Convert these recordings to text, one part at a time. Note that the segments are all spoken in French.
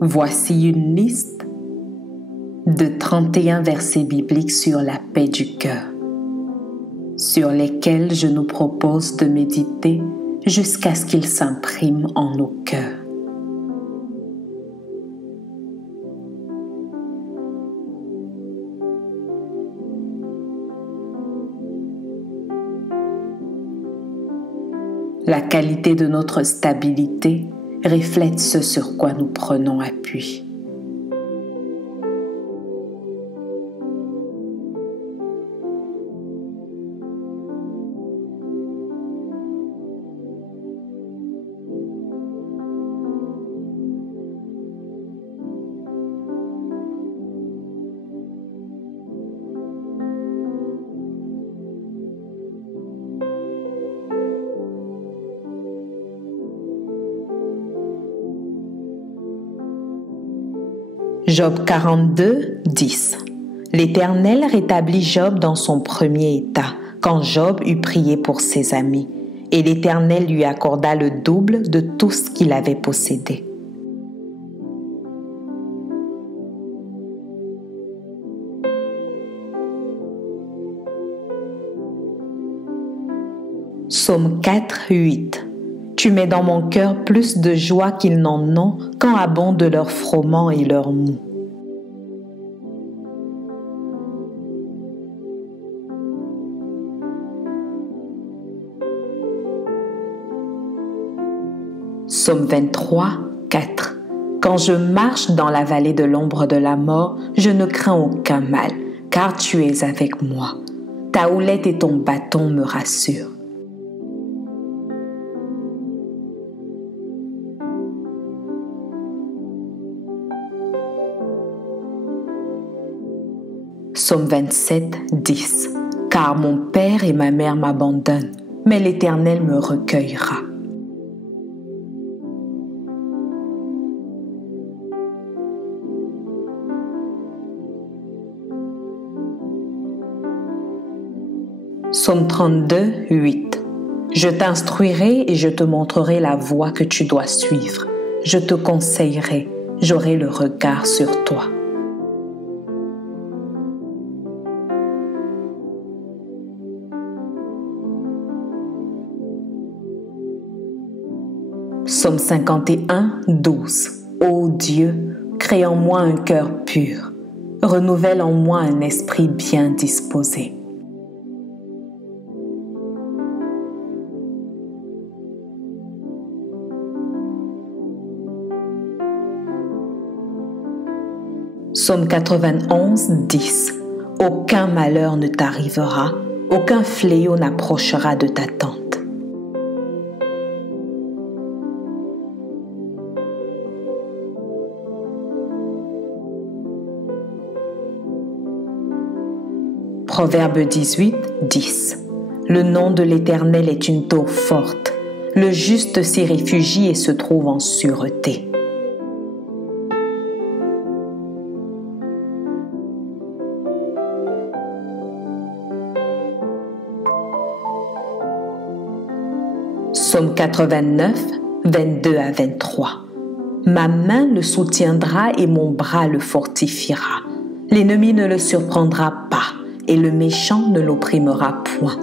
Voici une liste de 31 versets bibliques sur la paix du cœur, sur lesquels je nous propose de méditer jusqu'à ce qu'ils s'impriment en nos cœurs. La qualité de notre stabilité reflète ce sur quoi nous prenons appui. Job 42, 10. L'Éternel rétablit Job dans son premier état, quand Job eut prié pour ses amis, et l'Éternel lui accorda le double de tout ce qu'il avait possédé. Psaume 4, 8. Tu mets dans mon cœur plus de joie qu'ils n'en ont quand abondent leurs froment et leurs mou. Psaume 23, 4. Quand je marche dans la vallée de l'ombre de la mort, je ne crains aucun mal, car tu es avec moi. Ta houlette et ton bâton me rassurent. Psaume 27, 10. Car mon père et ma mère m'abandonnent, mais l'Éternel me recueillera. Psaume 32, 8. Je t'instruirai et je te montrerai la voie que tu dois suivre. Je te conseillerai, j'aurai le regard sur toi. Psaume 51, 12. Ô Dieu, crée en moi un cœur pur, renouvelle en moi un esprit bien disposé. Psaume 91, 10. Aucun malheur ne t'arrivera, aucun fléau n'approchera de ta tente. Proverbe 18, 10. Le nom de l'Éternel est une tour forte. Le juste s'y réfugie et se trouve en sûreté. Psaume 89, 22 à 23. Ma main le soutiendra et mon bras le fortifiera. L'ennemi ne le surprendra pas et le méchant ne l'opprimera point.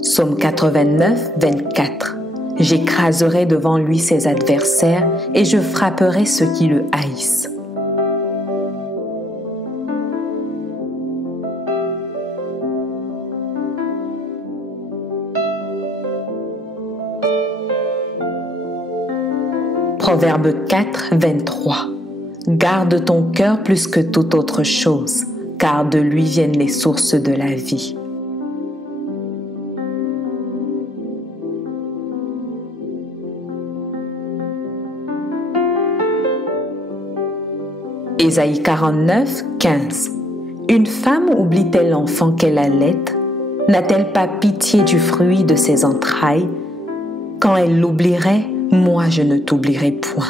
Psaume 89, 24. J'écraserai devant lui ses adversaires et je frapperai ceux qui le haïssent. Proverbe 4, 23. Garde ton cœur plus que toute autre chose, car de lui viennent les sources de la vie. Ésaïe 49, 15. Une femme oublie-t-elle l'enfant qu'elle allait? N'a-t-elle pas pitié du fruit de ses entrailles? Quand elle l'oublierait, moi je ne t'oublierai point.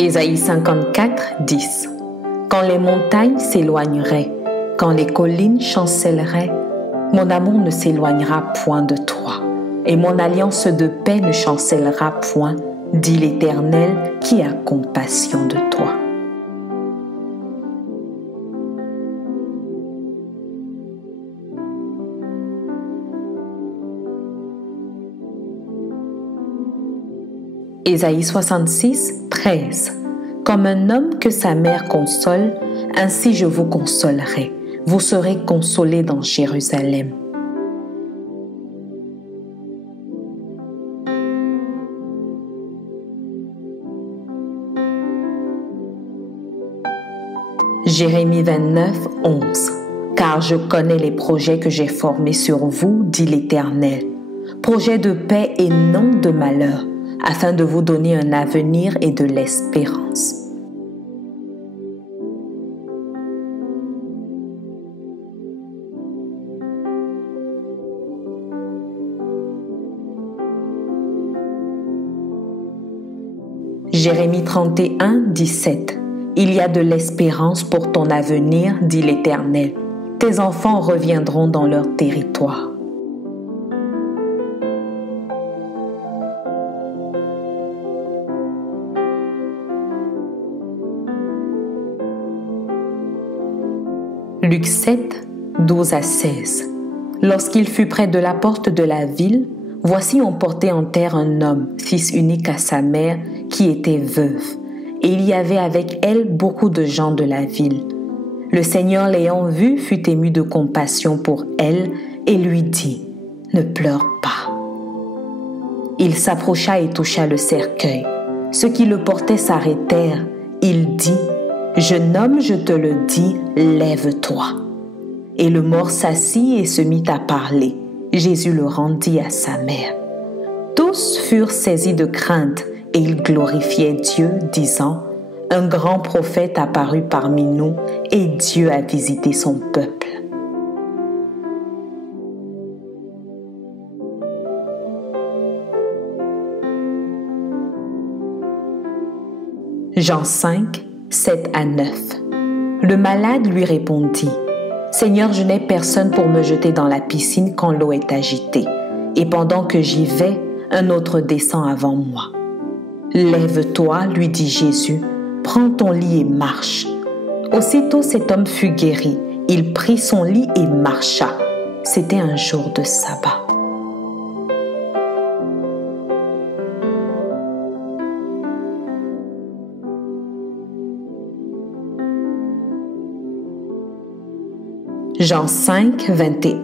Ésaïe 54, 10. Quand les montagnes s'éloigneraient, quand les collines chancelleraient, mon amour ne s'éloignera point de toi, et mon alliance de paix ne chancellera point, dit l'Éternel qui a compassion de toi. Ésaïe 66, 13. Comme un homme que sa mère console, ainsi je vous consolerai. Vous serez consolés dans Jérusalem. Jérémie 29, 11. Car je connais les projets que j'ai formés sur vous, dit l'Éternel. Projets de paix et non de malheur, afin de vous donner un avenir et de l'espérance. Jérémie 31, 17. Il y a de l'espérance pour ton avenir, dit l'Éternel. Tes enfants reviendront dans leur territoire. Luc 7, 12 à 16. Lorsqu'il fut près de la porte de la ville, voici on portait en terre un homme, fils unique à sa mère, qui était veuve, et il y avait avec elle beaucoup de gens de la ville. Le Seigneur l'ayant vue fut ému de compassion pour elle et lui dit « Ne pleure pas ». Il s'approcha et toucha le cercueil. Ceux qui le portaient s'arrêtèrent. Il dit « Jeune homme, je te le dis, lève-toi ». Et le mort s'assit et se mit à parler. Jésus le rendit à sa mère. Tous furent saisis de crainte et ils glorifiaient Dieu, disant « Un grand prophète apparut parmi nous et Dieu a visité son peuple. » Jean 5, 7 à 9. Le malade lui répondit « Seigneur, je n'ai personne pour me jeter dans la piscine quand l'eau est agitée, et pendant que j'y vais, un autre descend avant moi. » « Lève-toi, lui dit Jésus, prends ton lit et marche. » Aussitôt cet homme fut guéri. Il prit son lit et marcha. C'était un jour de sabbat. Jean 5, 21.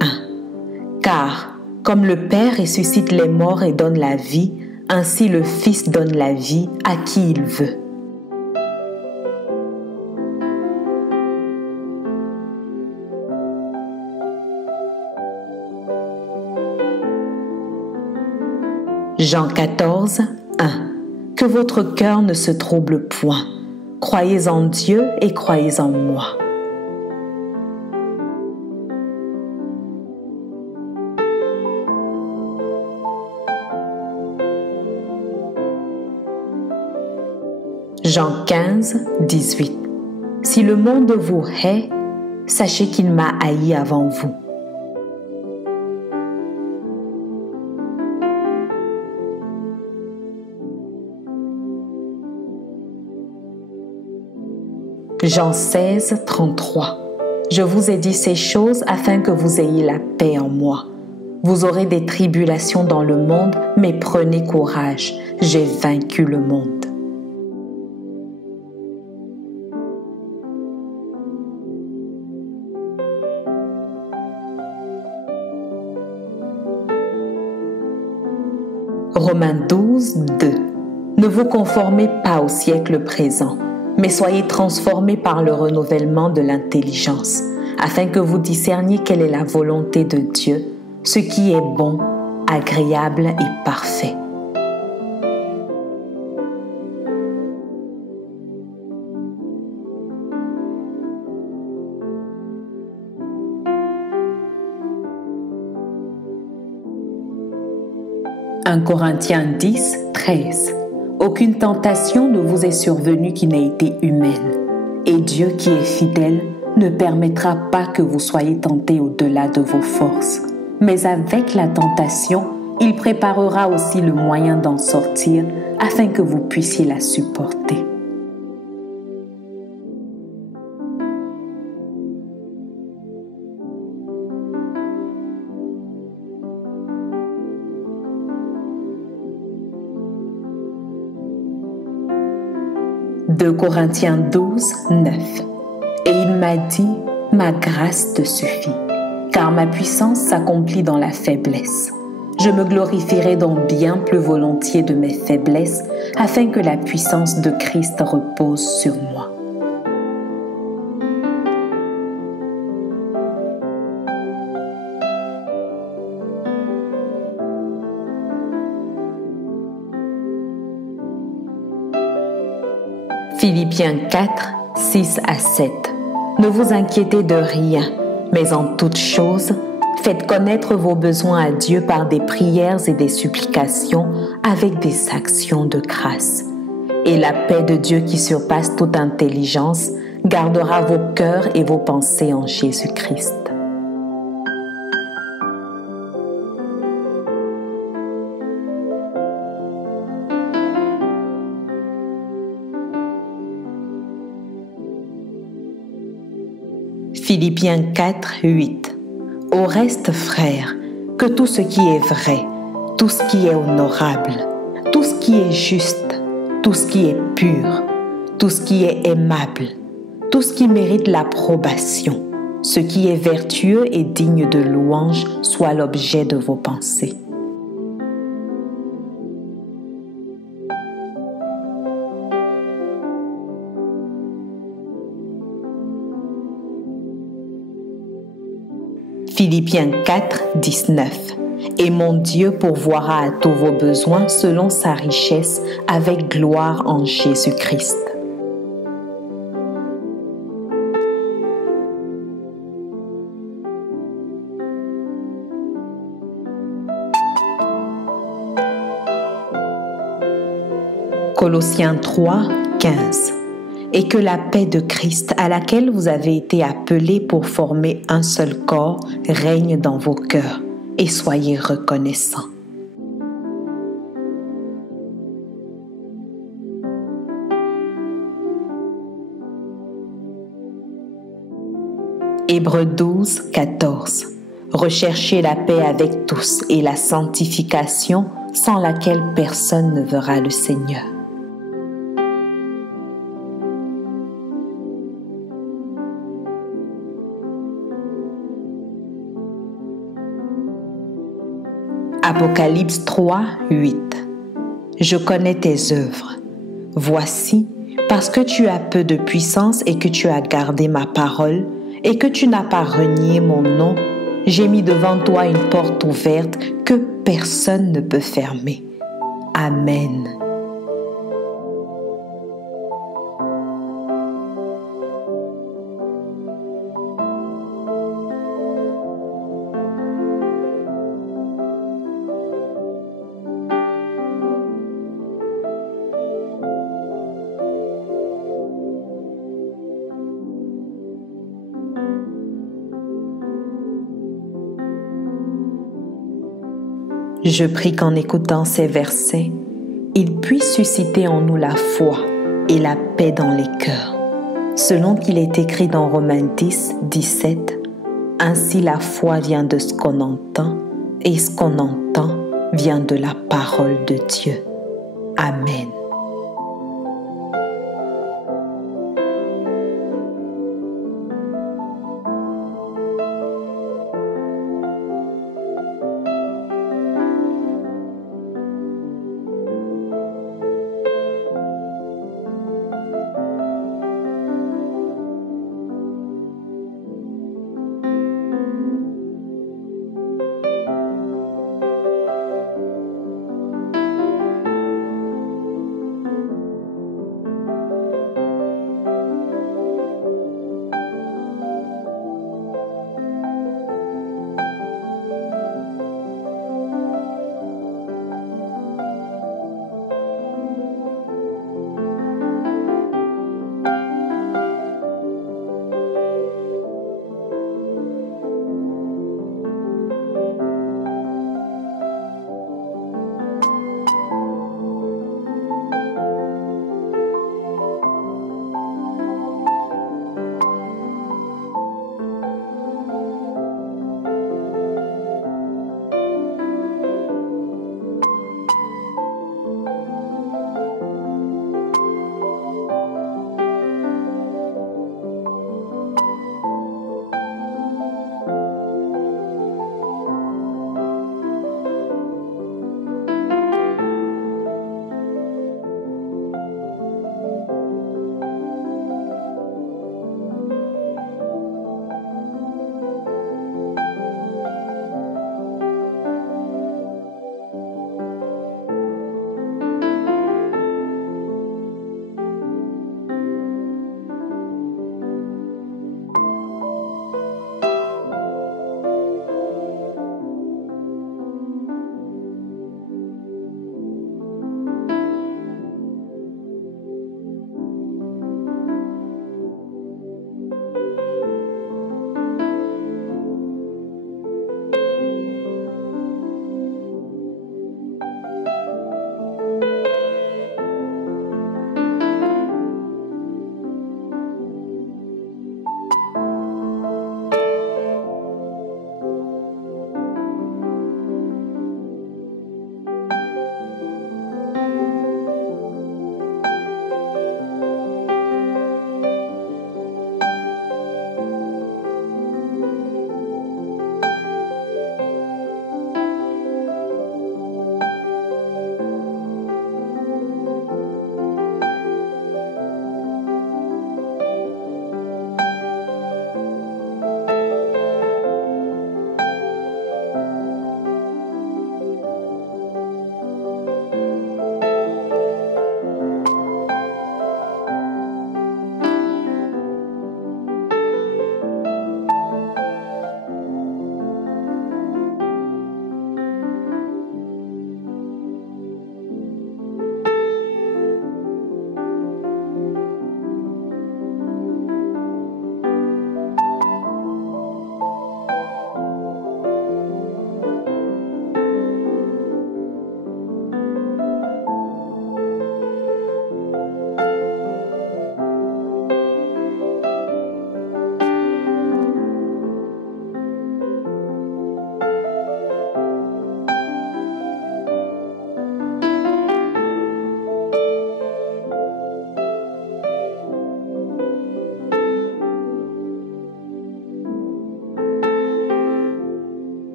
Car, comme le Père ressuscite les morts et donne la vie, ainsi le Fils donne la vie à qui il veut. Jean 14, 1. Que votre cœur ne se trouble point. Croyez en Dieu et croyez en moi. Jean 15, 18. Si le monde vous hait, sachez qu'il m'a haï avant vous. Jean 16, 33. Je vous ai dit ces choses afin que vous ayez la paix en moi. Vous aurez des tribulations dans le monde, mais prenez courage, j'ai vaincu le monde. Romains 12, 2. Ne vous conformez pas au siècle présent, mais soyez transformés par le renouvellement de l'intelligence, afin que vous discerniez quelle est la volonté de Dieu, ce qui est bon, agréable et parfait. « 1 Corinthiens 10, 13. Aucune tentation ne vous est survenue qui n'ait été humaine. Et Dieu qui est fidèle ne permettra pas que vous soyez tentés au-delà de vos forces. Mais avec la tentation, il préparera aussi le moyen d'en sortir afin que vous puissiez la supporter. De Corinthiens 12, 9. Et il m'a dit, ma grâce te suffit, car ma puissance s'accomplit dans la faiblesse. Je me glorifierai donc bien plus volontiers de mes faiblesses, afin que la puissance de Christ repose sur moi. Philippiens 4, 6 à 7. Ne vous inquiétez de rien, mais en toute chose, faites connaître vos besoins à Dieu par des prières et des supplications avec des actions de grâce. Et la paix de Dieu qui surpasse toute intelligence gardera vos cœurs et vos pensées en Jésus-Christ. Philippiens 4, 8. Au reste, frères, que tout ce qui est vrai, tout ce qui est honorable, tout ce qui est juste, tout ce qui est pur, tout ce qui est aimable, tout ce qui mérite l'approbation, ce qui est vertueux et digne de louange soit l'objet de vos pensées. Philippiens 4, 19. Et mon Dieu pourvoira à tous vos besoins selon sa richesse avec gloire en Jésus-Christ. Colossiens 3, 15. Et que la paix de Christ, à laquelle vous avez été appelés pour former un seul corps, règne dans vos cœurs, et soyez reconnaissants. Hébreux 12, 14. Recherchez la paix avec tous et la sanctification, sans laquelle personne ne verra le Seigneur. Apocalypse 3, 8. Je connais tes œuvres. Voici, parce que tu as peu de puissance et que tu as gardé ma parole et que tu n'as pas renié mon nom, j'ai mis devant toi une porte ouverte que personne ne peut fermer. Amen. Je prie qu'en écoutant ces versets, il puisse susciter en nous la foi et la paix dans les cœurs. Selon qu'il est écrit dans Romains 10, 17, « Ainsi la foi vient de ce qu'on entend, et ce qu'on entend vient de la parole de Dieu. » Amen.